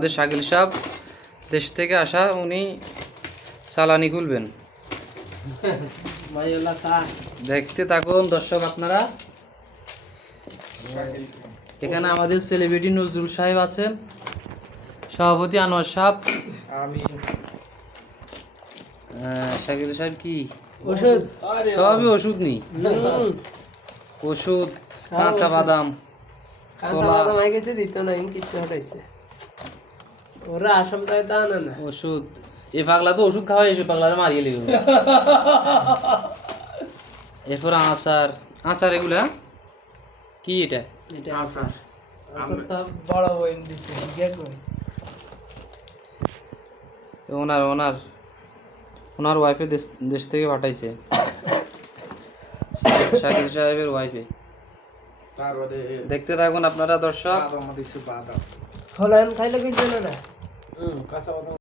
আমাদের শাকিল সাহেব দেশ থেকে আসা, উনি চালানি খুলবেন। দেখতে থাকুন দর্শক আপনারা। এখানে আমাদের সেলিব্রিটি নজরুল সাহেব আছেন, সভাপতি আনোয়ার সাহেব, আমি শাকিল সাহেব কি ওষুধ সবই ওষুধ নেই, ওষুধ, কাঁচা বাদাম, ছোলা, ওরা আসাম তাই তা না ওষুধ। এ পাগলা তো ওষুধ খাওয়াই, এসে পাগলারে মারিয়ে লিখব। এরপর আচার, আচার এগুলা কি এটা? বড় বই দিচ্ছে ওনার ওনার ওনার ওয়াইফে দেশ থেকে পাঠাইছে, শাকিল সাহেবের ওয়াইফে। দেখতে থাকুন আপনারা দর্শক। ফলান খাইলে কিছু না কাঁচা বাদাম